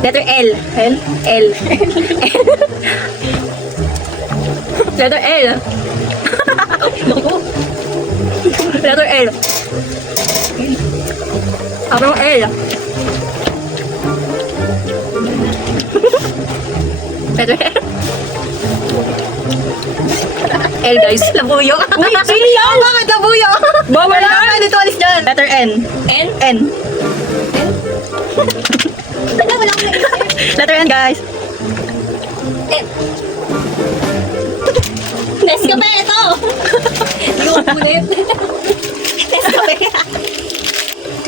Letter L. L. L. Letter L. Letter L. Abang L. Letter L. L guys, labuyo. Uy, sino yan? Bakit labuyo? Bawal Wala yan. ka dito, alis dyan. Letter N. N? N. Wala akong naisip. Letter N, guys. N. Nescafe, ito. Hindi ko mapunit. Nescafe.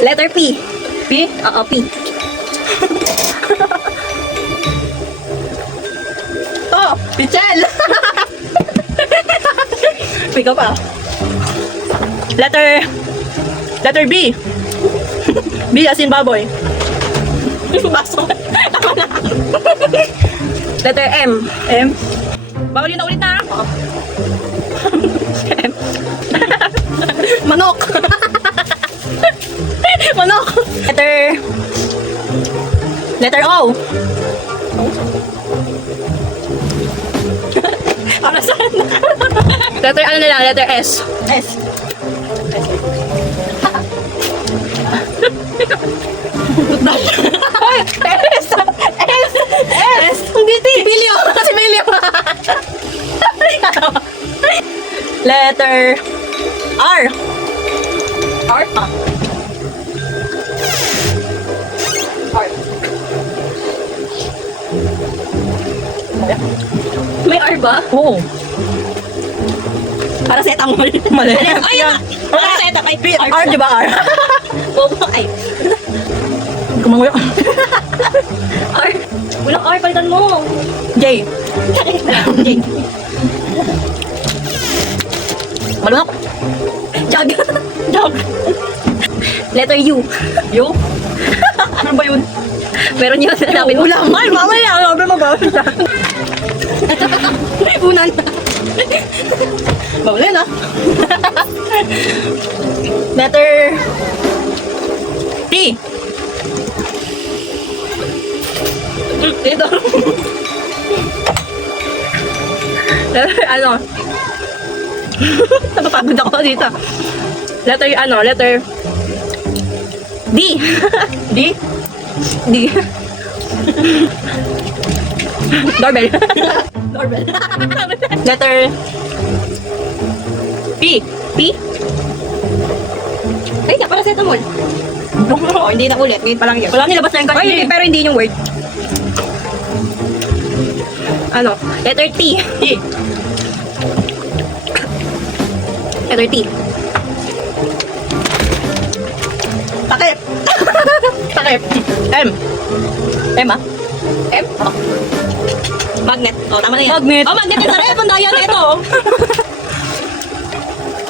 Letter P. P. Oo, P. Oh, Pichel. Pick up ah. Letter B. B as in baboy. Baso. Tama na. Letter M. M. Bawal yun na ulit na. M. Manok. Manok. Letter O. Para saan? Letter ano na lang, letter S. S. S. S. S. Hindi, Bilyo. Si Bilyo. Letter R. R. R. May R ba? Oo. Paracetamol. Mali. Ay, paracetamol. R, di ba R? Bobo. Ay. Kumanguyo. R. Walang R, palitan mo. J. J. Malunok. Jog. Dog. Letter U. U. Ano ba yun? Meron yun. Hanapin mo. Ulam. Ay, mamaya. Ano ba ba? Unan. Bawal na. Letter T. Dito. Letter ano? Napapagod ako dito. Letter ano? Letter D. D. D. Doorbell. Doorbell. Letter P. P. Ay, na, paracetamol. Oh, hindi na ulit. Ngayon pa lang yun. Wala nilabas na yung Ay, kanina. hindi, pero hindi yung word. Ano? Letter T. T. Letter T. Takip. Takip. M. M ah? M. Oh. Magnet. Oh, tama na yan. Magnet. Oh, magnet yung sarap. Ang daya na ito.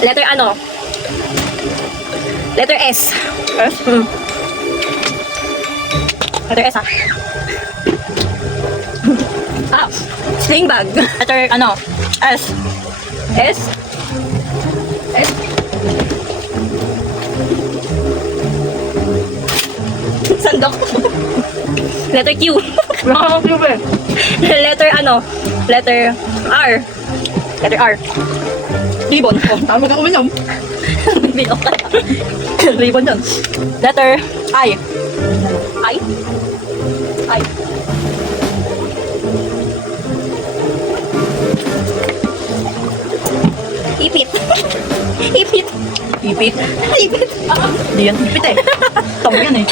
Letter ano? Letter S. S. Letter S ah? Ah, sling bag. Letter ano? S. S. S. Sandok. Letter Q. Wala kang tube eh. Letter ano? Letter R. Letter R. Ribbon. Oh, tama ka uminom. Bilok ka. Ribbon yun. Letter I. I. I. Ipit. Ipit. Ipit. Ipit. Di yan ipit eh. Tama yan eh.